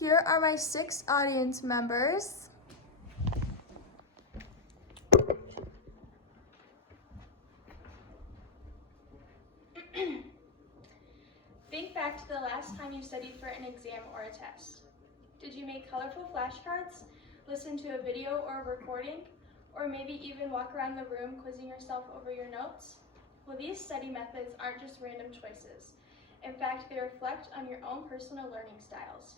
Here are my 6 audience members. Think back to the last time you studied for an exam or a test. Did you make colorful flashcards, listen to a video or a recording, or maybe even walk around the room quizzing yourself over your notes? Well, these study methods aren't just random choices. In fact, they reflect on your own personal learning styles.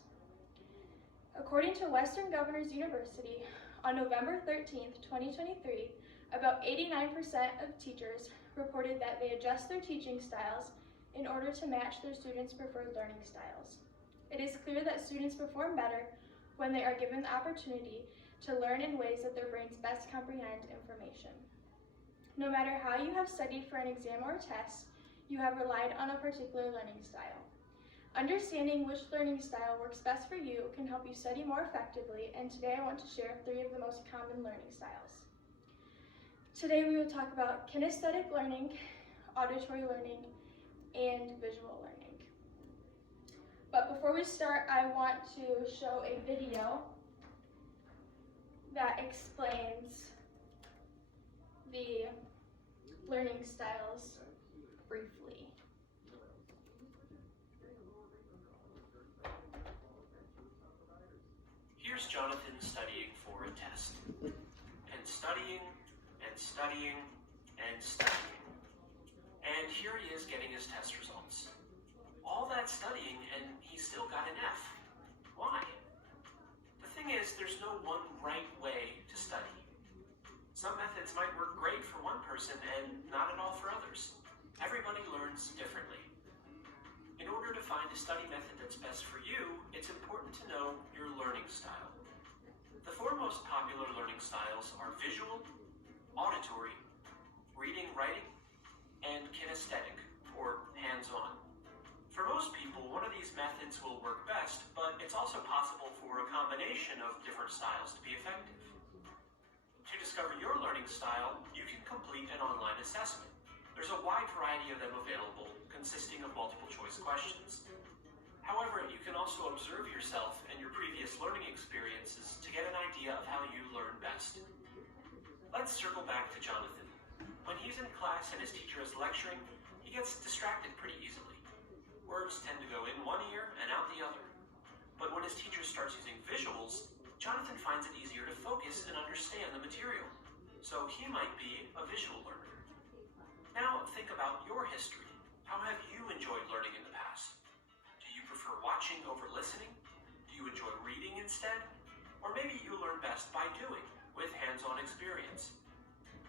According to Western Governors University, on November 13th, 2023, about 89% of teachers reported that they adjust their teaching styles in order to match their students' preferred learning styles. It is clear that students perform better when they are given the opportunity to learn in ways that their brains best comprehend information. No matter how you have studied for an exam or a test, you have relied on a particular learning style. Understanding which learning style works best for you can help you study more effectively, and today I want to share 3 of the most common learning styles. Today we will talk about kinesthetic learning, auditory learning, and visual learning. But before we start, I want to show a video that explains the learning styles briefly. Here's Jonathan studying for a test, and studying, and studying, and studying. And here he is getting his test results. All that studying, and he still got an F. Why? The thing is, there's no one right way to study. Some methods might work great for one person and not at all for others. Everybody learns differently. In order to find a study method that's best for you, it's important to know your learning style. The 4 most popular learning styles are visual, auditory, reading, writing, and kinesthetic, or hands-on. For most people, one of these methods will work best, but it's also possible for a combination of different styles to be effective. To discover your learning style, you can complete an online assessment. There's a wide variety of them available, consisting of multiple choice questions. However, you can also observe yourself and your previous learning experiences to get an idea of how you learn best. Let's circle back to Jonathan. When he's in class and his teacher is lecturing, he gets distracted pretty easily. Words tend to go in one ear and out the other. But when his teacher starts using visuals, Jonathan finds it easier to focus and understand the material. So he might be a visual learner. Now think about your history. How have you enjoyed learning in the past? Do you prefer watching over listening? Do you enjoy reading instead? Or maybe you learn best by doing, with hands-on experience.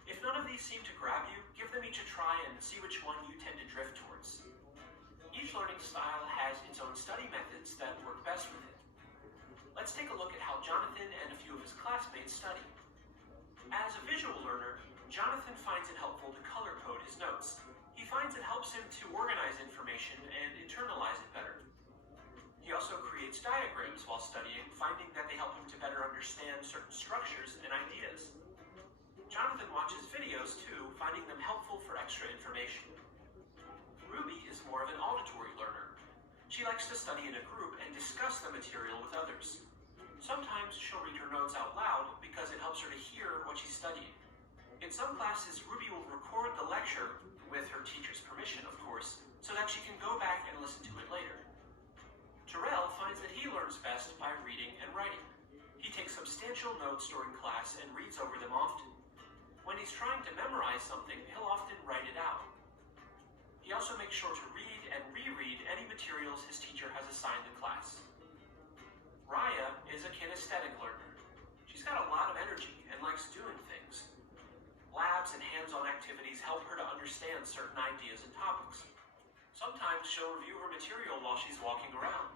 If none of these seem to grab you, give them each a try and see which one you tend to drift towards. Each learning style has its own study methods that work best with it. Let's take a look at how Jonathan and a few of his classmates study. As a visual learner, Jonathan finds it helpful to color code his notes. He finds it helps him to organize information and internalize it better. He also creates diagrams while studying, finding that they help him to better understand certain structures and ideas. Jonathan watches videos too, finding them helpful for extra information. Ruby is more of an auditory learner. She likes to study in a group and discuss the material with others. Sometimes she'll read her notes out loud because it helps her to hear what she's studying. In some classes, Ruby will record the lecture, with her teacher's permission, of course, so that she can go back and listen to it later. Terrell finds that he learns best by reading and writing. He takes substantial notes during class and reads over them often. When he's trying to memorize something, he'll often write it out. He also makes sure to read and reread any materials his teacher has assigned the class. Raya is a kinesthetic learner. She's got a lot of energy and likes doing things. Labs and hands-on activities help her to understand certain ideas and topics. Sometimes she'll review her material while she's walking around.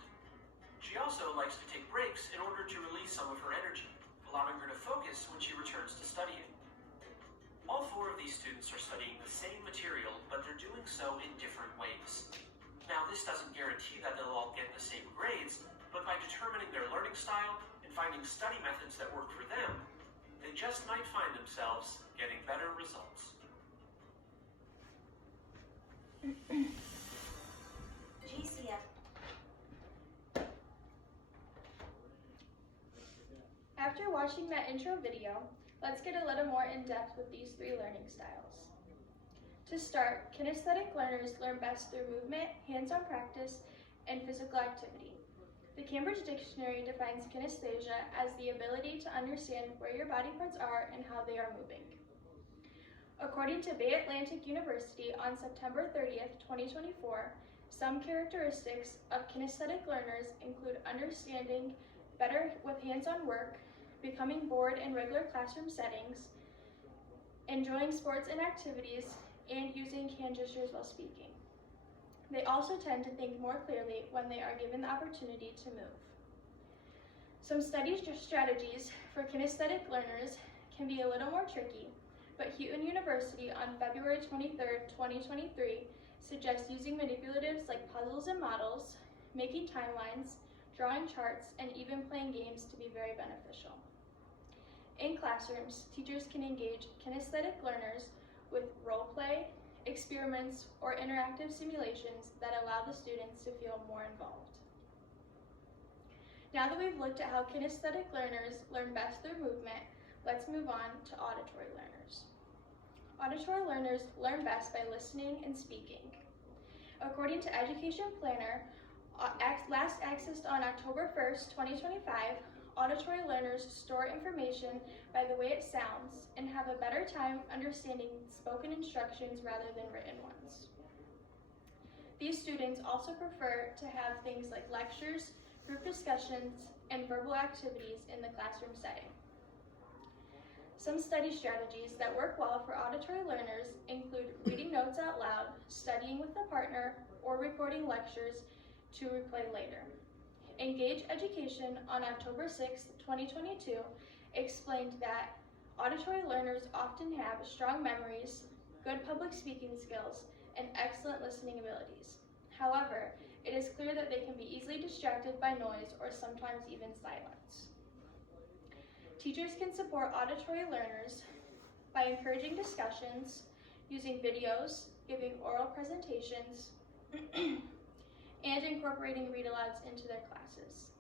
She also likes to take breaks in order to release some of her energy, allowing her to focus when she returns to studying. All 4 of these students are studying the same material, but they're doing so in different ways. Now, this doesn't guarantee that they'll all get the same grades, but by determining their learning style and finding study methods that work for them, they just might find themselves getting better results. GCF. After watching that intro video, let's get a little more in depth with these 3 learning styles. To start, kinesthetic learners learn best through movement, hands-on practice, and physical activity. The Cambridge Dictionary defines kinesthesia as the ability to understand where your body parts are and how they are moving. According to Bay Atlantic University on September 30th, 2024, some characteristics of kinesthetic learners include understanding better with hands-on work, becoming bored in regular classroom settings, enjoying sports and activities, and using hand gestures while speaking. They also tend to think more clearly when they are given the opportunity to move. Some study strategies for kinesthetic learners can be a little more tricky, but Houghton University on February 23rd, 2023 suggests using manipulatives like puzzles and models, making timelines, drawing charts, and even playing games to be very beneficial. In classrooms, teachers can engage kinesthetic learners with role play, experiments, or interactive simulations that allow the students to feel more involved. Now that we've looked at how kinesthetic learners learn best through movement, let's move on to auditory learners. Auditory learners learn best by listening and speaking. According to Education Planner, last accessed on October 1st, 2025, auditory learners store information by the way it sounds and have a better time understanding spoken instructions rather than written ones. These students also prefer to have things like lectures, group discussions, and verbal activities in the classroom setting. Some study strategies that work well for auditory learners include reading notes out loud, studying with a partner, or recording lectures to replay later. Engage Education on October 6, 2022 explained that auditory learners often have strong memories, good public speaking skills, and excellent listening abilities. However, it is clear that they can be easily distracted by noise or sometimes even silence. Teachers can support auditory learners by encouraging discussions, using videos, giving oral presentations, and incorporating read-alouds into their classes.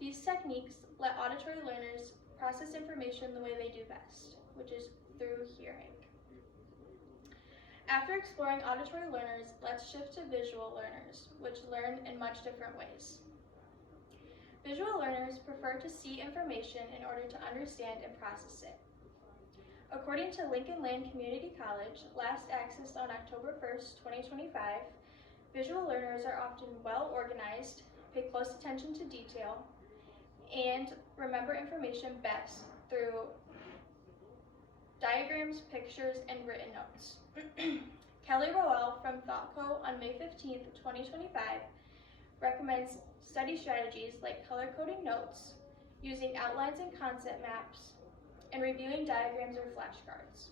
These techniques let auditory learners process information the way they do best, which is through hearing. After exploring auditory learners, let's shift to visual learners, which learn in much different ways. Visual learners prefer to see information in order to understand and process it. According to Lincoln Land Community College, last accessed on October 1st, 2025, visual learners are often well organized, pay close attention to detail, and remember information best through diagrams, pictures, and written notes. Kelly Rowell from ThoughtCo on May 15th, 2025 recommends study strategies like color-coding notes, using outlines and concept maps, and reviewing diagrams or flashcards.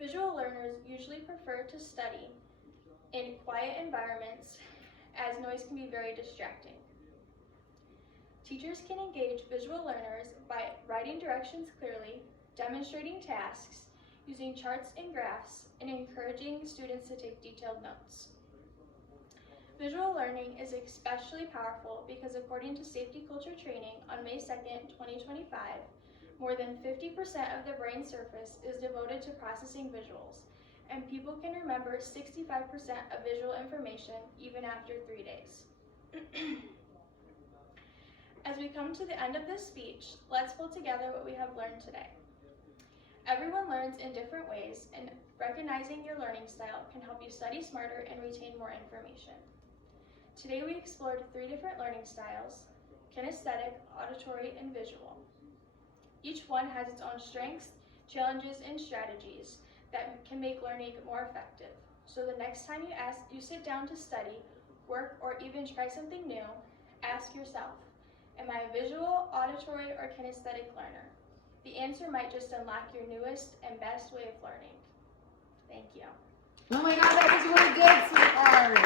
Visual learners usually prefer to study in quiet environments as noise can be very distracting. Teachers can engage visual learners by writing directions clearly, demonstrating tasks, using charts and graphs, and encouraging students to take detailed notes. Visual learning is especially powerful because according to Safety Culture Training on May 2nd, 2025, more than 50% of the brain surface is devoted to processing visuals, and people can remember 65% of visual information even after 3 days. As we come to the end of this speech, let's pull together what we have learned today. Everyone learns in different ways, and recognizing your learning style can help you study smarter and retain more information. Today we explored 3 different learning styles: kinesthetic, auditory, and visual. Each one has its own strengths, challenges, and strategies that can make learning more effective. So the next time you sit down to study, work, or even try something new, ask yourself, am I a visual, auditory, or kinesthetic learner? The answer might just unlock your newest and best way of learning. Thank you. Oh my God, that was really good, sweetheart.